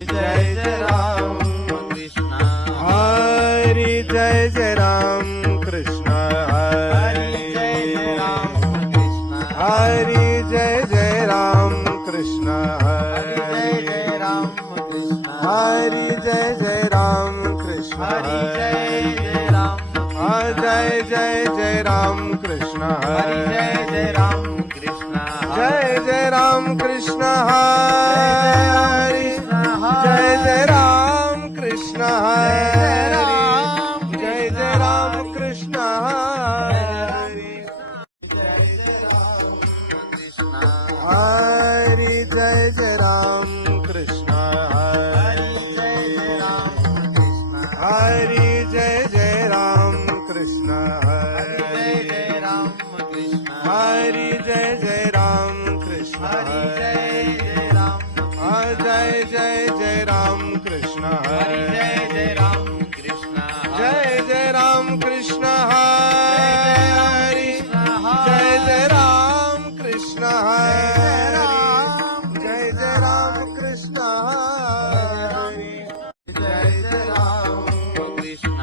Jai Jai Ram Krishna Hari Jai Jai Ram Krishna Hari Jai Jai Ram Krishna Hari Jai Jai Ram Krishna Hari Jai Jai Ram Krishna Hari Jai Jai Ram Krishna Hari Jai Jai Ram Jai Jai Jai Ram Krishna Hari Jai Jai Ram Krishna Jai Jai Ram Krishna Hari Jai Jai Ram Krishna Hari Jai Jai Ram Krishna Hari Jai Jai Ram Krishna Hari Jai Jai Ram Krishna Hari Jai Jai Ram Krishna Hari Jai Jai Ram Krishna Hari Jai Jai Ram Krishna Hari Jai Jai Ram Hari Jai Jai Ram Krishna Jai Jai Ram Krishna Jai Jai Ram Krishna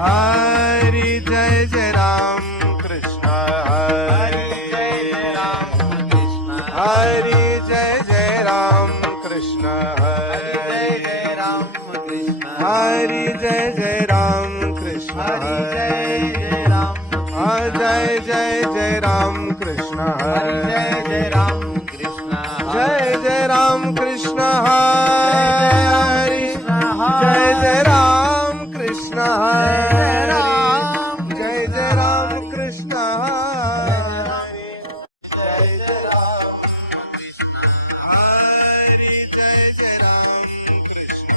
Hari Jai Jai Ram Krishna Hari Jai Jai Ram Krishna Jai Jai Ram Krishna Hari Jai Jai Ram Krishna Hari Jai Jai Ram Krishna Hari Jai Jai Ram Krishna Hari Jai Jai Ram Krishna Hari Jai Jai Ram Krishna Jai Jai Ram Krishna Jai Jai Ram Krishna Jai Jai Ram Krishna Jai Jai Ram Krishna Jai Jai Ram Krishna Hari Jai Jai Ram Krishna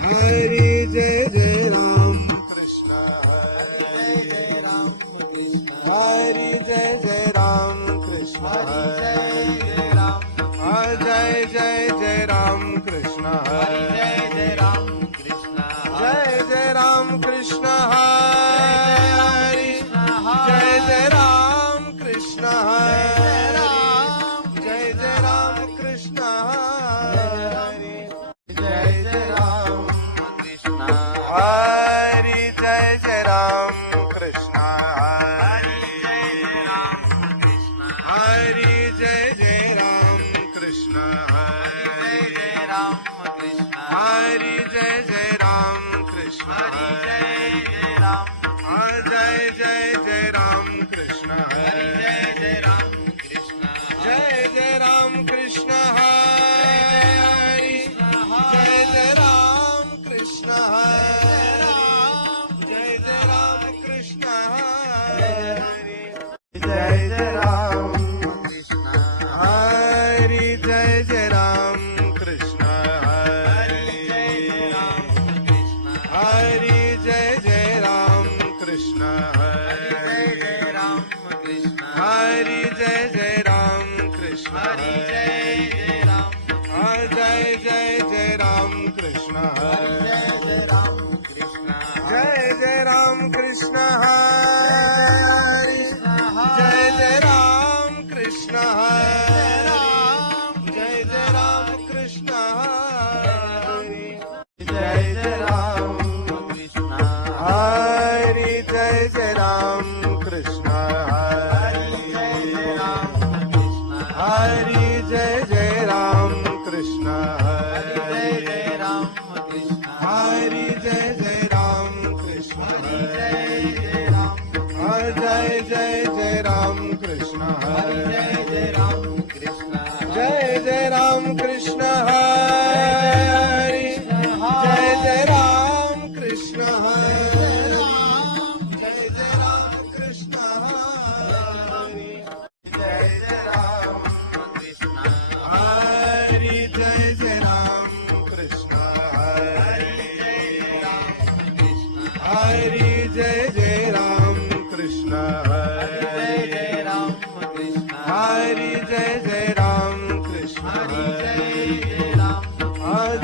Hari Jai Jai Ram Krishna Jai Jai Ram Krishna Hari Jai Jai Ram Krishna Jai Jai Ram Jai Jai Jai Ram Krishna Jai Jai Ram Krishna Jai Jai Ram Krishna Hari Jai Jai Ram Krishna Jai Jai Ram Krishna Hari Jai Jai Ram Krishna Hari Jai Jai Ram Krishna Hari Jai Jai Ram Krishna Jai Jai Ram Krishna Hari Jai Jai Ram Krishna Jai Jai Ram Jai Jai Jai Ram Krishna Jai Jai Ram Krishna Jai Jai Ram Krishna Hari Jai Jai Ram Krishna Jai Jai Ram Krishna Hari Jai Jai Ram Krishna Hari Jai Jai Ram Krishna Hari Jai Jai Ram Krishna Jai Jai Ram Krishna Hari Jai Jai Ram Krishna Jai Jai Ram Jai Jai Jai Ram Krishna Jai Jai Ram Krishna Jai Jai Ram Krishna Hari Jai Jai Ram Krishna Jai Jai Ram Krishna Hari Jai Jai Ram Krishna Hari Jai Jai Ram Krishna Jai Jai Ram Krishna Hari Jai Jai Ram Krishna Jai Jai Ram Krishna Hari Jai Jai Ram Krishna Jai Jai Ram Jai Jai Jai Ram Krishna Jai Jai Ram Krishna Jai Jai Ram Krishna Hari Jai Jai Ram Krishna Jai Jai Ram Krishna Hari Jai Jai Ram Krishna Hari Jai Jai Ram Krishna Hari Jai Jai Ram Krishna Jai Jai Ram Krishna Hari Jai Jai Ram Krishna Jai Jai Ram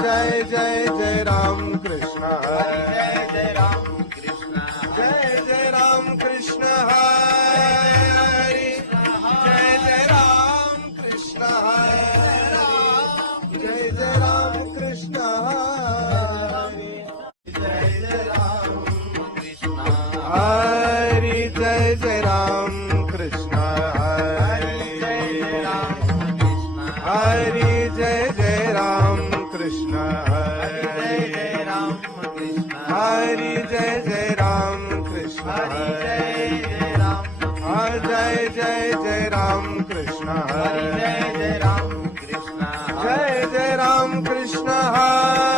Jai Jai Jai Ram Krishna Jai Jai Ram Krishna Jai Jai Ram Krishna Hari Jai Jai Ram Krishna Hari Jai Jai Ram Krishna Hari Hari Jai Jai Ram Jai Jai Jai Ram Krishna Hari Hari Jai Jai Ram Krishna Jai Jai Ram Krishna Hari